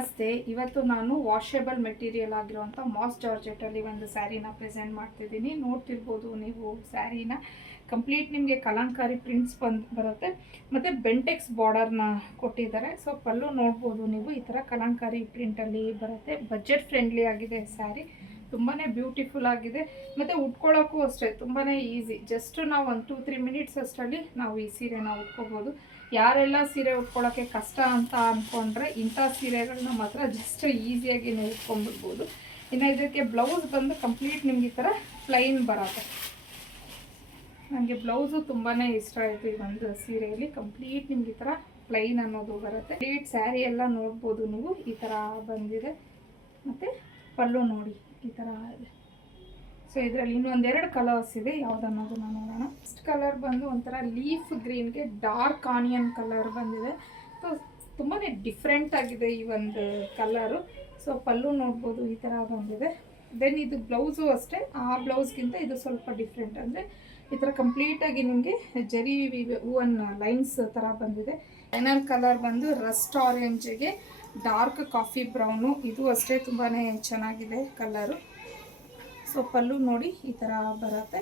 ನಮಸ್ತೆ. ಇವತ್ತು ನಾನು ವಾಷೇಬಲ್ ಮೆಟೀರಿಯಲ್ ಆಗಿರುವಂಥ ಮಾಸ್ ಜಾರ್ಜೆಟಲ್ಲಿ ಒಂದು ಸ್ಯಾರಿನ ಪ್ರೆಸೆಂಟ್ ಮಾಡ್ತಿದ್ದೀನಿ. ನೋಡ್ತಿರ್ಬೋದು ನೀವು ಸ್ಯಾರಿನ ಕಂಪ್ಲೀಟ್ ನಿಮಗೆ ಕಲಂಕಾರಿ ಪ್ರಿಂಟ್ಸ್ ಬರುತ್ತೆ ಮತ್ತು ಬೆಂಟೆಕ್ಸ್ ಬಾರ್ಡರ್ನ ಕೊಟ್ಟಿದ್ದಾರೆ. ಸೊ ಪಲ್ಲು ನೋಡ್ಬೋದು ನೀವು, ಈ ಥರ ಕಲಂಕಾರಿ ಪ್ರಿಂಟಲ್ಲಿ ಬರುತ್ತೆ. ಬಜೆಟ್ ಫ್ರೆಂಡ್ಲಿ ಆಗಿದೆ ಸ್ಯಾರಿ, ತುಂಬಾ ಬ್ಯೂಟಿಫುಲ್ ಆಗಿದೆ ಮತ್ತು ಉಟ್ಕೊಳ್ಳೋಕ್ಕೂ ಅಷ್ಟೇ ತುಂಬಾ ಈಸಿ. ಜಸ್ಟ್ ನಾವು 1-2-3 ಮಿನಿಟ್ಸ್ ಅಷ್ಟರಲ್ಲಿ ನಾವು ಈ ಸೀರೆನ ಉಟ್ಕೋಬೋದು. ಯಾರೆಲ್ಲ ಸೀರೆ ಉಟ್ಕೊಳ್ಳೋಕ್ಕೆ ಕಷ್ಟ ಅಂತ ಅಂದ್ಕೊಂಡ್ರೆ ಇಂಥ ಸೀರೆಗಳನ್ನ ಮಾತ್ರ ಜಸ್ಟ್ ಈಸಿಯಾಗಿ ನೀವು ಉಟ್ಕೊಂಡ್ಬಿಡ್ಬೋದು. ಇನ್ನು ಇದಕ್ಕೆ ಬ್ಲೌಸ್ ಬಂದು ಕಂಪ್ಲೀಟ್ ನಿಮ್ಗೆ ಈ ಥರ ಪ್ಲೈನ್ ಬರುತ್ತೆ. ನನಗೆ ಬ್ಲೌಸು ತುಂಬಾ ಇಷ್ಟ ಆಯಿತು ಈ ಒಂದು ಸೀರೆಯಲ್ಲಿ. ಕಂಪ್ಲೀಟ್ ನಿಮ್ಗೆ ಈ ಥರ ಪ್ಲೈನ್ ಅನ್ನೋದು ಬರುತ್ತೆ. ಕಂಪ್ಲೀಟ್ ಸ್ಯಾರಿ ಎಲ್ಲ ನೋಡ್ಬೋದು ನೀವು, ಈ ಥರ ಬಂದಿದೆ. ಮತ್ತು ಪಲ್ಲು ನೋಡಿ ಈ ಥರ ಇದೆ. ಸೊ ಇದರಲ್ಲಿ ಇನ್ನೊಂದೆರಡು ಕಲರ್ಸ್ ಇದೆ, ಯಾವುದನ್ನೋದನ್ನ ನೋಡೋಣ. ಫಸ್ಟ್ ಕಲರ್ ಬಂದು ಒಂಥರ ಲೀಫ್ ಗ್ರೀನ್ಗೆ ಡಾರ್ಕ್ ಆನಿಯನ್ ಕಲರ್ ಬಂದಿದೆ. ಸೊ ತುಂಬಾ ಡಿಫ್ರೆಂಟ್ ಆಗಿದೆ ಈ ಒಂದು ಕಲರು. ಸೊ ಪಲ್ಲು ನೋಡ್ಬೋದು ಈ ಥರ ಬಂದಿದೆ. ದೆನ್ ಇದು ಬ್ಲೌಸು ಅಷ್ಟೇ, ಆ ಬ್ಲೌಸ್ಗಿಂತ ಇದು ಸ್ವಲ್ಪ ಡಿಫ್ರೆಂಟ್. ಅಂದರೆ ಈ ಥರ ಕಂಪ್ಲೀಟಾಗಿ ನಿಮಗೆ ಜರಿ ಹೂವನ್ ಲೈನ್ಸ್ ಥರ ಬಂದಿದೆ. ಫೈನಲ್ ಕಲರ್ ಬಂದು ರಸ್ಟ್ ಆರೆಂಜಿಗೆ ಡಾರ್ಕ್ ಕಾಫಿ ಬ್ರೌನು, ಇದು ಅಷ್ಟೇ ತುಂಬಾ ಚೆನ್ನಾಗಿದೆ ಕಲರು. ಸೊ ಪಲ್ಲು ನೋಡಿ ಈ ಥರ ಬರುತ್ತೆ.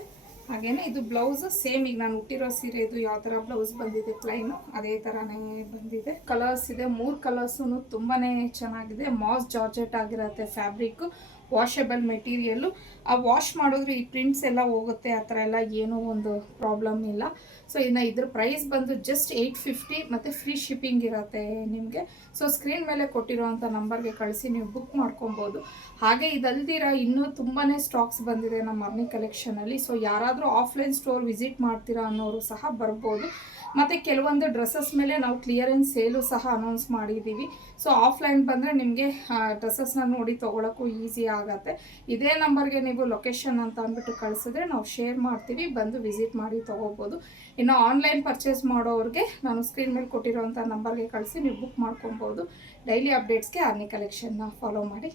ಹಾಗೆಯೇ ಇದು ಬ್ಲೌಸು ಸೇಮ್ ಈಗ ನಾನು ಹುಟ್ಟಿರೋ ಸೀರೆ ಇದು ಯಾವ ಥರ ಬ್ಲೌಸ್ ಬಂದಿದೆ ಪ್ಲೈನು, ಅದೇ ಥರನೇ ಬಂದಿದೆ. ಕಲರ್ಸ್ ಇದೆ, 3 ಕಲರ್ಸು ತುಂಬಾ ಚೆನ್ನಾಗಿದೆ. ಮಾಸ್ ಜಾರ್ಜೆಟ್ ಆಗಿರುತ್ತೆ ಫ್ಯಾಬ್ರಿಕ್ಕು, ವಾಷೇಬಲ್ ಮೆಟೀರಿಯಲ್ಲು. ಆ ವಾಶ್ ಮಾಡಿದ್ರೆ ಈ ಪ್ರಿಂಟ್ಸ್ ಎಲ್ಲ ಹೋಗುತ್ತೆ, ಆ ಥರ ಎಲ್ಲ ಏನೂ ಒಂದು ಪ್ರಾಬ್ಲಮ್ ಇಲ್ಲ. ಸೊ ಇನ್ನು ಇದ್ರ ಪ್ರೈಸ್ ಬಂದು ಜಸ್ಟ್ 850 ಮತ್ತು ಫ್ರೀ ಶಿಪ್ಪಿಂಗ್ ಇರುತ್ತೆ ನಿಮಗೆ. ಸೊ ಸ್ಕ್ರೀನ್ ಮೇಲೆ ಕೊಟ್ಟಿರೋವಂಥ ನಂಬರ್ಗೆ ಕಳಿಸಿ ನೀವು ಬುಕ್ ಮಾಡ್ಕೊಬೋದು. ಹಾಗೆ ಇದಲ್ದಿರ ಇನ್ನೂ ತುಂಬಾ ಸ್ಟಾಕ್ಸ್ ಬಂದಿದೆ ನಮ್ಮ ಅರ್ನಿ ಕಲೆಕ್ಷನಲ್ಲಿ. ಸೊ ಯಾರಾದರೂ ಆಫ್ಲೈನ್ ಸ್ಟೋರ್ ವಿಸಿಟ್ ಮಾಡ್ತೀರಾ ಅನ್ನೋರು ಸಹ ಬರ್ಬೋದು. ಮತ್ತು ಕೆಲವೊಂದು ಡ್ರೆಸ್ಸಸ್ ಮೇಲೆ ನಾವು ಕ್ಲಿಯರೆನ್ಸ್ ಸೇಲು ಸಹ ಅನೌನ್ಸ್ ಮಾಡಿದ್ದೀವಿ. ಸೊ ಆಫ್ಲೈನ್ ಬಂದರೆ ನಿಮಗೆ ಡ್ರೆಸ್ಸಸ್ನ ನೋಡಿ ತೊಗೊಳಕ್ಕೂ ಈಸಿ ಆಗುತ್ತೆ. ಇದೇ ನಂಬರ್ಗೆ ನೀವು ಲೊಕೇಶನ್ ಅಂತ ಅಂದ್ಬಿಟ್ಟು ಕಳಿಸಿದ್ರೆ ನಾವು ಶೇರ್ ಮಾಡ್ತೀವಿ, ಬಂದು ವಿಸಿಟ್ ಮಾಡಿ ತೊಗೋಬೋದು. ಇನ್ನು ಆನ್ಲೈನ್ ಪರ್ಚೇಸ್ ಮಾಡೋರಿಗೆ ನಾನು ಸ್ಕ್ರೀನ್ ಮೇಲೆ ಕೊಟ್ಟಿರೋಂಥ ನಂಬರ್ಗೆ ಕಳಿಸಿ ನೀವು ಬುಕ್ ಮಾಡ್ಕೊಬೋದು. ಡೈಲಿ ಅಪ್ಡೇಟ್ಸ್ಗೆ ಅರ್ನಿ ಕಲೆಕ್ಷನ್ನ ಫಾಲೋ ಮಾಡಿ.